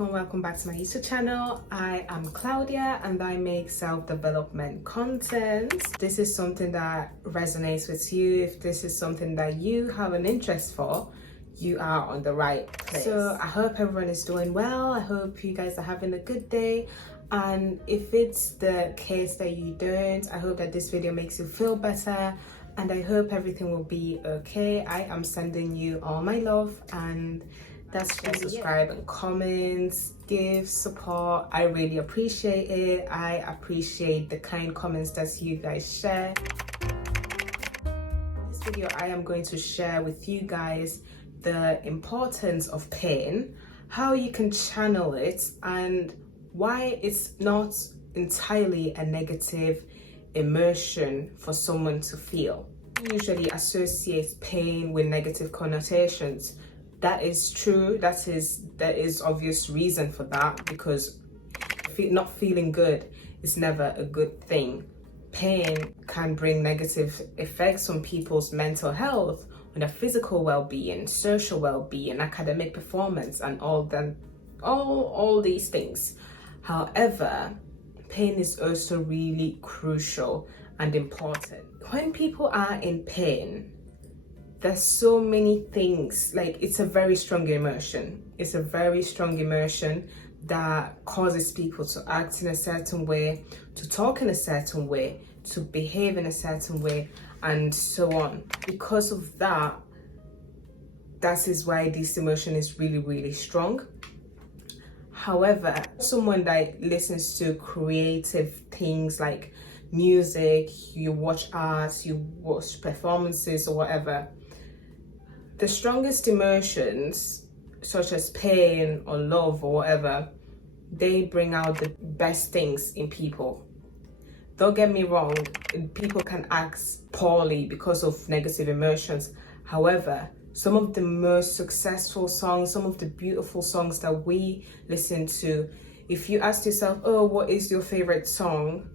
Welcome back to my YouTube channel. I am Claudia and I make self-development content. This is something that resonates with you. If this is something that you have an interest for, you are on the right place. So I hope everyone is doing well. I hope you guys are having a good day, and if it's the case that you don't, I hope that this video makes you feel better, and I hope everything will be okay. I am sending you all my love, and that's really subscribe and comments, give support. I really appreciate it. I appreciate the kind comments that you guys share. In this video, I am going to share with you guys the importance of pain, how you can channel it, and why it's not entirely a negative emotion for someone to feel. We usually associate pain with negative connotations. That is true. There is obvious reason for that, because not feeling good is never a good thing. Pain can bring negative effects on people's mental health, on their physical well-being, social well-being, academic performance, and all these things. However, pain is also really crucial and important. When people are in pain, there's so many things. Like, it's a very strong emotion. It's a very strong emotion that causes people to act in a certain way, to talk in a certain way, to behave in a certain way, and so on. Because of that, that is why this emotion is really, really strong. However, someone that listens to creative things like music, you watch art, you watch performances or whatever, the strongest emotions, such as pain or love or whatever, they bring out the best things in people. Don't get me wrong, people can act poorly because of negative emotions. However, some of the most successful songs, some of the beautiful songs that we listen to, if you ask yourself, oh, what is your favorite song?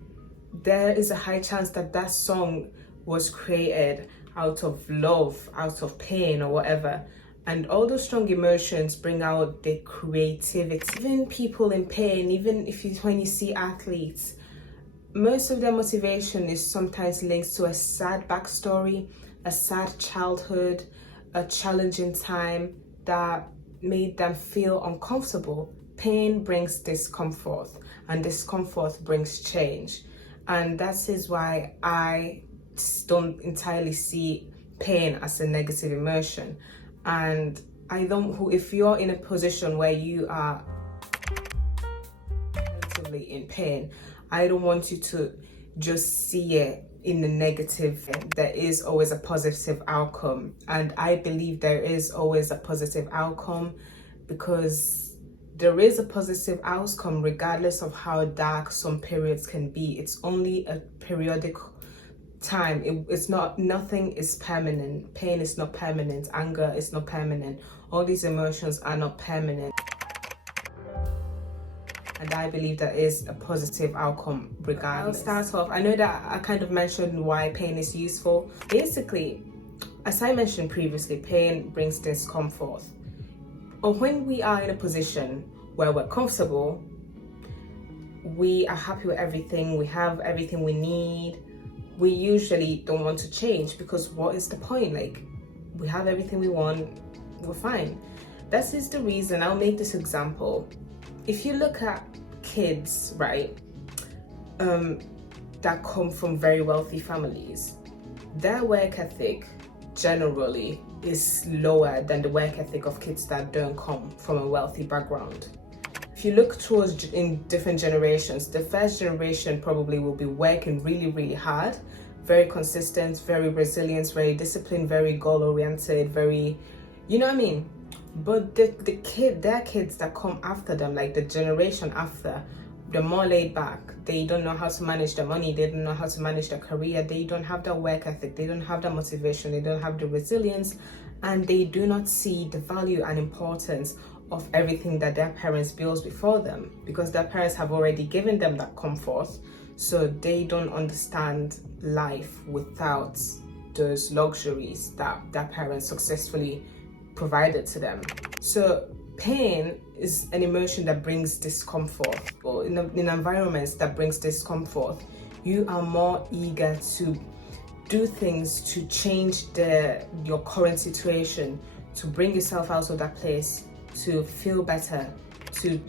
There is a high chance that that song was created out of love, out of pain or whatever. And all those strong emotions bring out the creativity. Even people in pain, even when you see athletes, most of their motivation is sometimes linked to a sad backstory, a sad childhood, a challenging time that made them feel uncomfortable. Pain brings discomfort, and discomfort brings change. And that is why I don't entirely see pain as a negative emotion. And if you're in a position where you are relatively in pain, I don't want you to just see it in the negative. There is always a positive outcome, and I believe there is always a positive outcome, because there is a positive outcome regardless of how dark some periods can be. It's only a periodic time. It's not, nothing is permanent. Pain is not permanent. Anger is not permanent. All these emotions are not permanent. And I believe there is a positive outcome regardless. I'll start off. I know that I kind of mentioned why pain is useful. Basically, as I mentioned previously, pain brings discomfort. Or when we are in a position where we're comfortable, we are happy with everything, we have everything we need, we usually don't want to change, because what is the point? Like, we have everything we want, we're fine. That is the reason. I'll make this example. If you look at kids, right, that come from very wealthy families, their work ethic generally is lower than the work ethic of kids that don't come from a wealthy background. If you look towards in different generations, the first generation probably will be working really, really hard, very consistent, very resilient, very disciplined, very goal-oriented, very, you know what I mean? But their kids that come after them, like the generation after, they're more laid back. They don't know how to manage their money. They don't know how to manage their career. They don't have that work ethic. They don't have that motivation. They don't have the resilience, and they do not see the value and importance of everything that their parents built before them, because their parents have already given them that comfort. So they don't understand life without those luxuries that their parents successfully provided to them. So pain is an emotion that brings discomfort, or in environments that brings discomfort, you are more eager to do things to change your current situation, to bring yourself out of that place, to feel better, to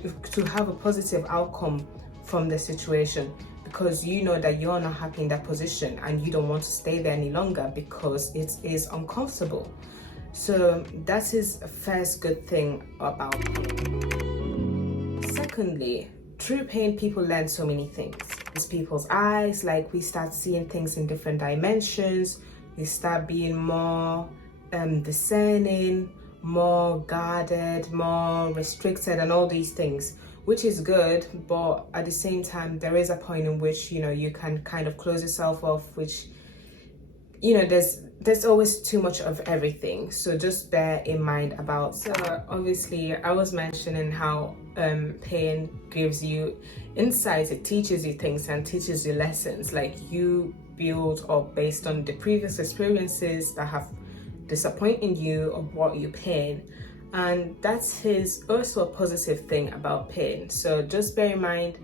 have a positive outcome from the situation, because you know that you're not happy in that position and you don't want to stay there any longer because it is uncomfortable. So that is a first good thing about pain. Secondly, through pain, people learn so many things. It's people's eyes, like we start seeing things in different dimensions. We start being more discerning, more guarded, more restricted, and all these things, which is good. But at the same time, there is a point in which, you know, you can kind of close yourself off, which, you know, there's always too much of everything. So just bear in mind about. So obviously I was mentioning how pain gives you insight, it teaches you things and teaches you lessons, like you build up based on the previous experiences that have disappointed you or brought you pain. And that is also a positive thing about pain. So just bear in mind,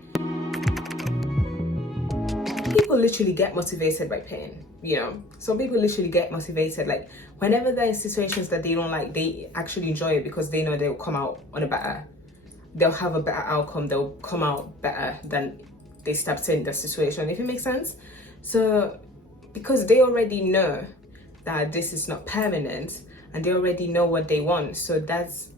people literally get motivated by pain. You know, some people literally get motivated, like whenever they're in situations that they don't like, they actually enjoy it because they know they'll come out on a better, they'll have a better outcome, they'll come out better than they stepped in the situation, if it makes sense. So because they already know that this is not permanent and they already know what they want, so that's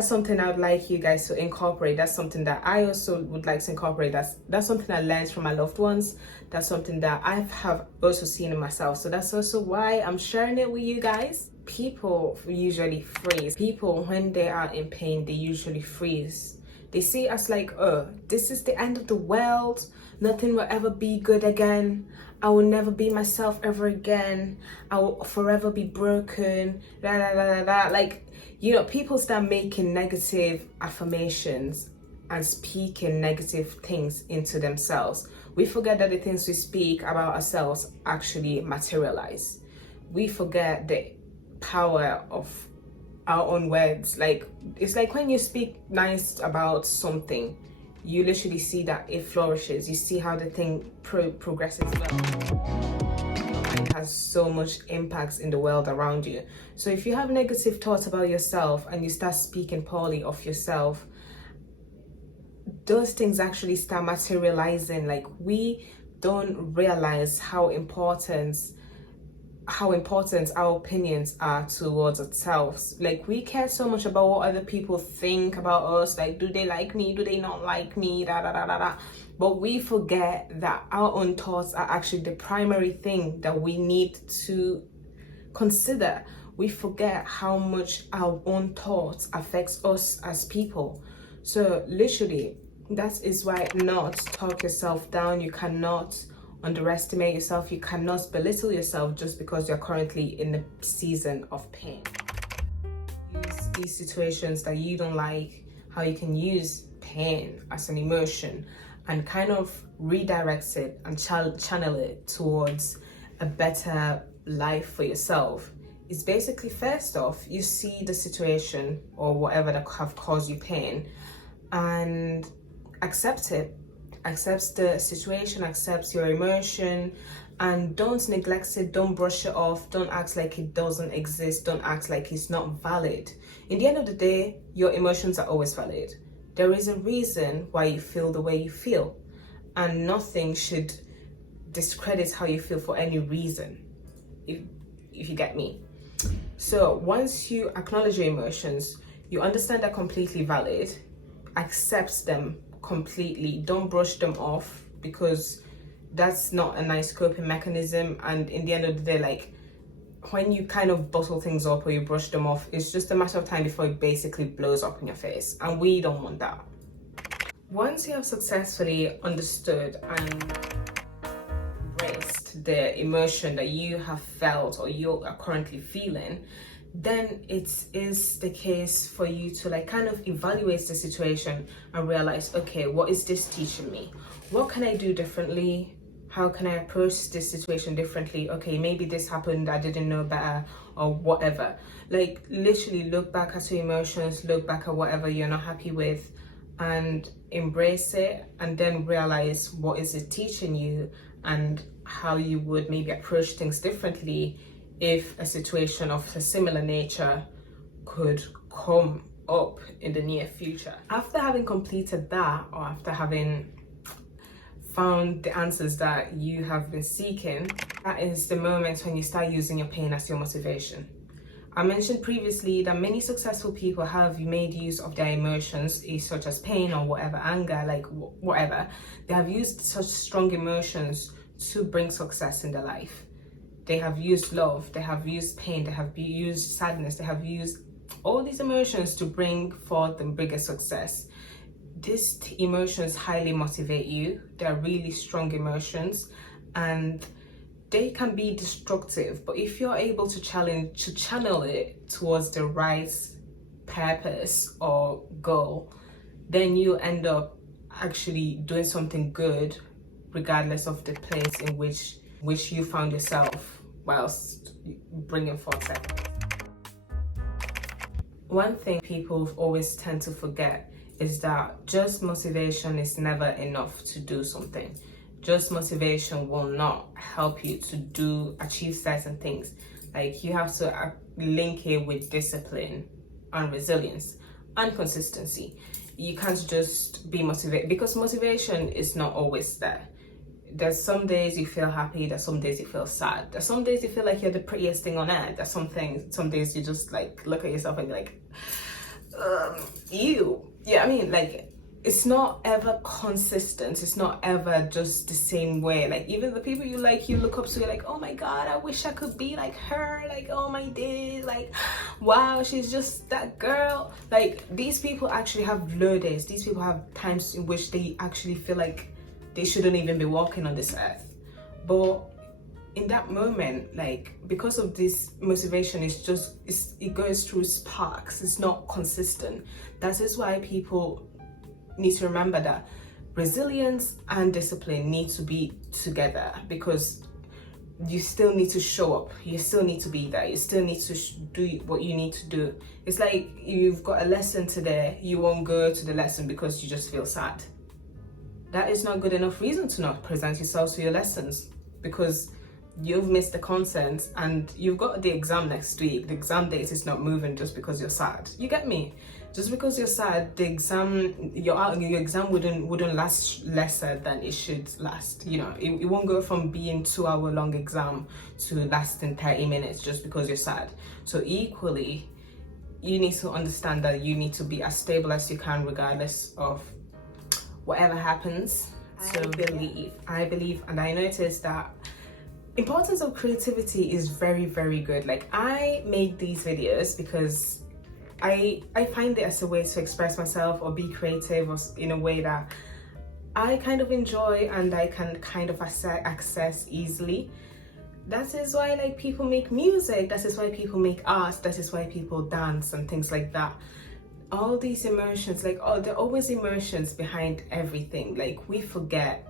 something I would like you guys to incorporate. That's something that I also would like to incorporate. That's something I learned from my loved ones. That's something that I have also seen in myself. So that's also why I'm sharing it with you guys. People usually freeze. People, when they are in pain, they usually freeze. They see us like, oh, this is the end of the world. Nothing will ever be good again. I will never be myself ever again. I will forever be broken. La la la la la. Like, you know, people start making negative affirmations and speaking negative things into themselves. We forget that the things we speak about ourselves actually materialize. We forget the power of our own words. Like, it's like when you speak nice about something, you literally see that it flourishes. You see how the thing progresses well. It has so much impact in the world around you. So if you have negative thoughts about yourself and you start speaking poorly of yourself, those things actually start materializing. Like, we don't realize how important our opinions are towards ourselves. Like, we care so much about what other people think about us. Like, do they like me? Do they not like me? Da da da da da. But we forget that our own thoughts are actually the primary thing that we need to consider. We forget how much our own thoughts affects us as people. So literally, that is why not talk yourself down. You cannot underestimate yourself. You cannot belittle yourself just because you're currently in a season of pain. Use these situations that you don't like, how you can use pain as an emotion and kind of redirect it and channel it towards a better life for yourself. It's basically, first off, you see the situation or whatever that have caused you pain and accept it. Accept the situation, accept your emotion, and don't neglect it. Don't brush it off. Don't act like it doesn't exist. Don't act like it's not valid. In the end of the day, your emotions are always valid. There is a reason why you feel the way you feel, and nothing should discredit how you feel for any reason, if you get me. So once you acknowledge your emotions, you understand they're completely valid, accept them completely. Don't brush them off, because that's not a nice coping mechanism. And in the end of the day, like, when you kind of bottle things up or you brush them off, it's just a matter of time before it basically blows up in your face, and we don't want that. Once you have successfully understood and embraced the emotion that you have felt or you are currently feeling, then it is the case for you to like kind of evaluate the situation and realize, okay, what is this teaching me? What can I do differently? how can I approach this situation differently? Okay, maybe this happened, I didn't know better, or whatever. Like, literally look back at your emotions, look back at whatever you're not happy with, and embrace it, and then realize what is it teaching you and how you would maybe approach things differently if a situation of a similar nature could come up in the near future. After having completed that, or after having found the answers that you have been seeking, that is the moment when you start using your pain as your motivation. I mentioned previously that many successful people have made use of their emotions, such as pain or whatever, anger, like whatever. They have used such strong emotions to bring success in their life. They have used love, they have used pain, they have used sadness, they have used all these emotions to bring forth the bigger success. These emotions highly motivate you. They're really strong emotions, and they can be destructive, but if you're able to channel it towards the right purpose or goal, then you end up actually doing something good, regardless of the place in which you found yourself whilst bringing forth it. One thing people always tend to forget is that just motivation is never enough to do something. Just motivation will not help you to achieve certain things. Like, you have to link it with discipline and resilience and consistency. You can't just be motivated, because motivation is not always there. There's some days you feel happy, there's some days you feel sad, there's some days you feel like you're the prettiest thing on earth, there's some days you just like look at yourself and be like, ew. Yeah, I mean, like, it's not ever consistent. It's not ever just the same way. Like, even the people you look up to, you're like, oh my God, I wish I could be like her. Like, oh my days, like, wow, she's just that girl. Like, these people actually have low days. These people have times in which they actually feel like they shouldn't even be walking on this earth. But in that moment, like, because of this motivation, it goes through sparks. It's not consistent. That is why people need to remember that resilience and discipline need to be together, because you still need to show up, you still need to be there, you still need to do what you need to do. It's like you've got a lesson today, you won't go to the lesson because you just feel sad. That is not good enough reason to not present yourself to your lessons, because you've missed the content and you've got the exam next week. The exam date is not moving just because you're sad. You get me? Just because you're sad, the exam, your exam wouldn't last lesser than it should last. You know, it won't go from being 2-hour long exam to lasting 30 minutes just because you're sad. So equally, you need to understand that you need to be as stable as you can regardless of whatever happens. So I believe and I noticed that importance of creativity is very, very good. Like, I make these videos because I find it as a way to express myself or be creative, or in a way that I kind of enjoy and I can kind of access easily. That is why, like, people make music, that is why people make art, that is why people dance and things like that. All these emotions, like, oh, there are always emotions behind everything. Like, we forget.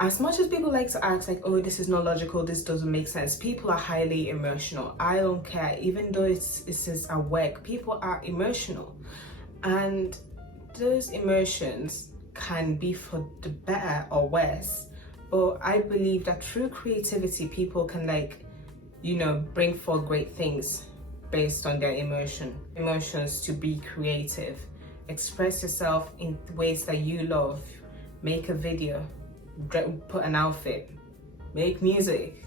As much as people like to act like, oh, this is not logical, this doesn't make sense, people are highly emotional. I don't care. Even though it says at work, people are emotional, and those emotions can be for the better or worse. But I believe that through creativity, people can, like, you know, bring forth great things based on their emotions. To be creative, express yourself in ways that you love, make a video, put an outfit, make music,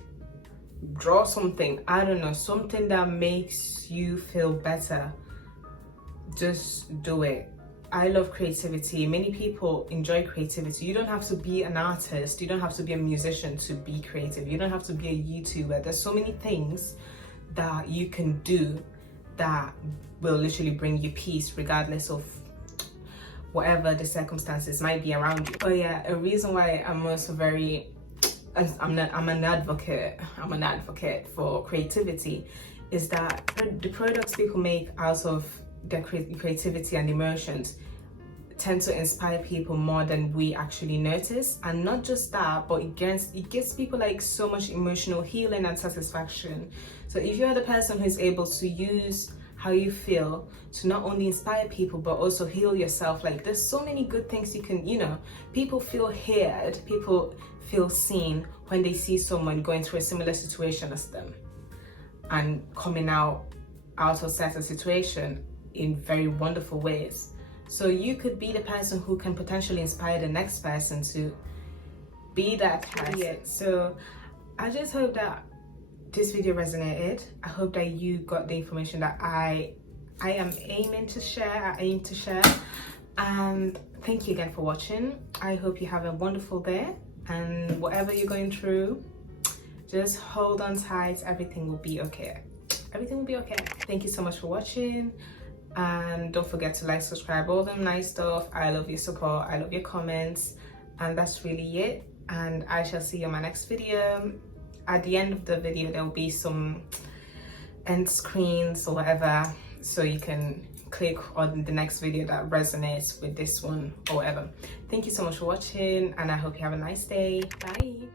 draw something, I don't know, something that makes you feel better. Just do it. I love creativity. Many people enjoy creativity. You don't have to be an artist, you don't have to be a musician to be creative, you don't have to be a YouTuber. There's so many things that you can do that will literally bring you peace regardless of whatever the circumstances might be around you. Oh yeah, a reason why I'm also I'm an advocate for creativity is that the products people make out of their creativity and emotions tend to inspire people more than we actually notice. And not just that, but it gives people like so much emotional healing and satisfaction. So if you're the person who's able to use how you feel to not only inspire people but also heal yourself, like there's so many good things you can, people feel heard, people feel seen when they see someone going through a similar situation as them and coming out of certain situation in very wonderful ways. So you could be the person who can potentially inspire the next person to be that person. So I just hope that this video resonated. I hope that you got the information that I am aiming to share, And thank you again for watching. I hope you have a wonderful day, and whatever you're going through, just hold on tight. Everything will be okay. Everything will be okay. Thank you so much for watching. And don't forget to like, subscribe, all the nice stuff. I love your support, I love your comments, and that's really it. And I shall see you in my next video. At the end of the video there will be some end screens or whatever, so you can click on the next video that resonates with this one or whatever. Thank you so much for watching, and I hope you have a nice day. Bye.